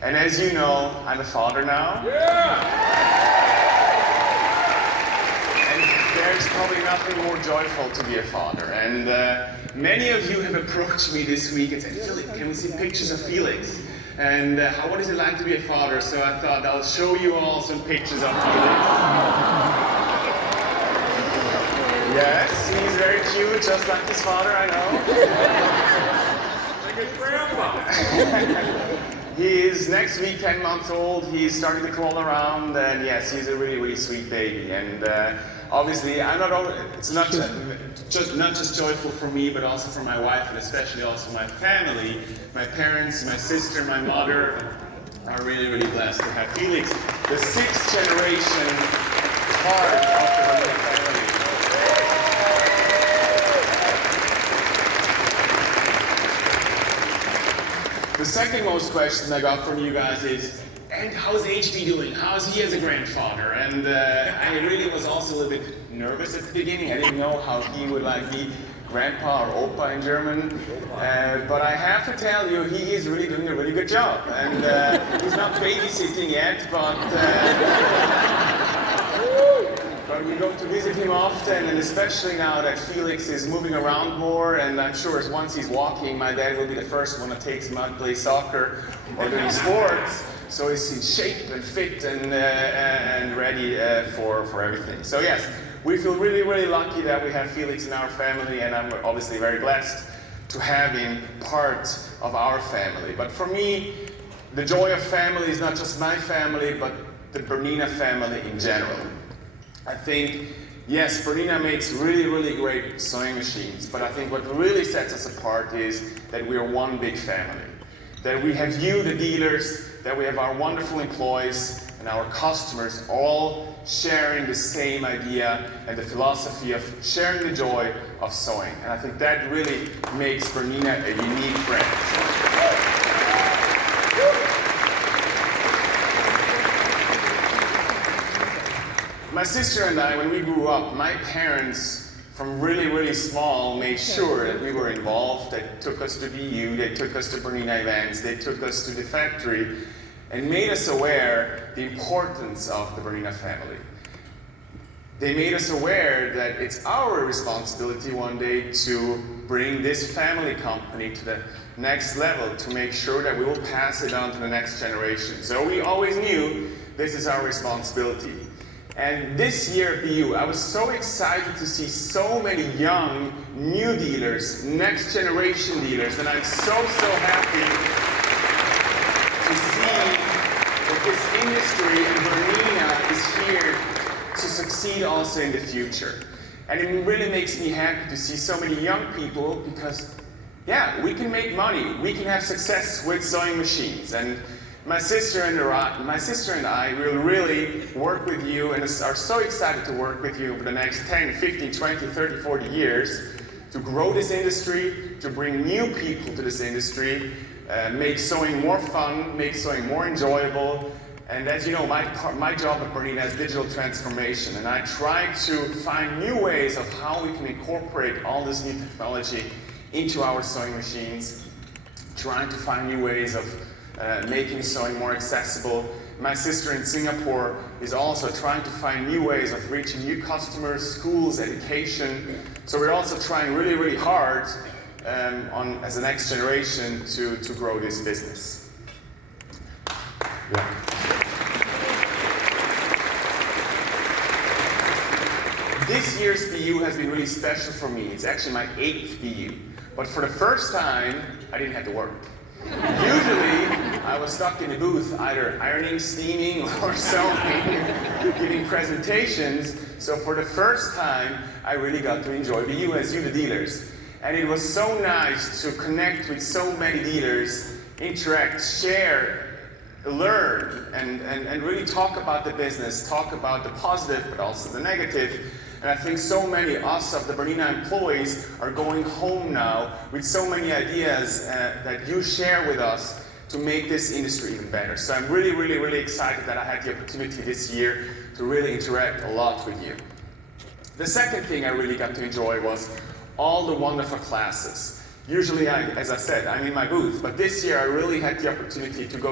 And as you know, I'm a father now. And there's probably nothing more joyful to be a father. And many of you have approached me this week and said, Phillip, can we see pictures of Felix? And what is it like to be a father? So I thought I'll show you all some pictures of Felix. Yes, he's very cute, just like his father, I know. Like his grandpa. He is next week 10 months old. He's starting to crawl around, and yes, he's a really, really sweet baby. And obviously, it's not just joyful for me, but also for my wife, and especially also my family. My parents, my sister, my mother are really, really blessed to have Felix, the 6th generation part of the Bernina family. The second most question I got from you guys is, and how's HB doing? How's he as a grandfather? And I really was also a little bit nervous at the beginning. I didn't know how he would be grandpa or opa in German. But I have to tell you, he is really doing a really good job. And he's not babysitting yet, but we go to visit him often, and especially now that Felix is moving around more, and I'm sure once he's walking, my dad will be the first one that takes him out to play soccer or doing sports, so he's in shape and fit and ready for everything. So yes, we feel really, really lucky that we have Felix in our family, and I'm obviously very blessed to have him part of our family. But for me, the joy of family is not just my family, but the Bernina family in general. I think, yes, Bernina makes really, really great sewing machines, but I think what really sets us apart is that we are one big family. That we have you, the dealers, that we have our wonderful employees and our customers all sharing the same idea and the philosophy of sharing the joy of sewing. And I think that really makes Bernina a unique brand. My sister and I, when we grew up, my parents, from really, really small, made sure that we were involved. They took us to BU, they took us to Bernina events, they took us to the factory, and made us aware the importance of the Bernina family. They made us aware that it's our responsibility one day to bring this family company to the next level, to make sure that we will pass it on to the next generation. So we always knew this is our responsibility. And this year at BU, I was so excited to see so many young, new dealers, next generation dealers, and I'm so happy to see that this industry and Bernina is here to succeed also in the future. And it really makes me happy to see so many young people because, yeah, we can make money, we can have success with sewing machines. And my sister and I will really work with you and are so excited to work with you over the next 10, 15, 20, 30, 40 years to grow this industry, to bring new people to this industry, make sewing more fun, make sewing more enjoyable. And as you know, my job at Bernina is digital transformation, and I try to find new ways of how we can incorporate all this new technology into our sewing machines, trying to find new ways of making sewing more accessible. My sister in Singapore is also trying to find new ways of reaching new customers, schools, education. So we're also trying really, really hard as a next generation to grow this business. Yeah. This year's BU has been really special for me. It's actually my 8th BU. But for the first time, I didn't have to work. Usually, I was stuck in the booth, either ironing, steaming, or sewing, giving presentations. So for the first time, I really got to enjoy BU as you, the dealers. And it was so nice to connect with so many dealers, interact, share, learn, and really talk about the business, talk about the positive, but also the negative. And I think so many of us, of the Bernina employees, are going home now with so many ideas that you share with us to make this industry even better. So I'm really, really, really excited that I had the opportunity this year to really interact a lot with you. The second thing I really got to enjoy was all the wonderful classes. Usually, as I said, I'm in my booth, but this year I really had the opportunity to go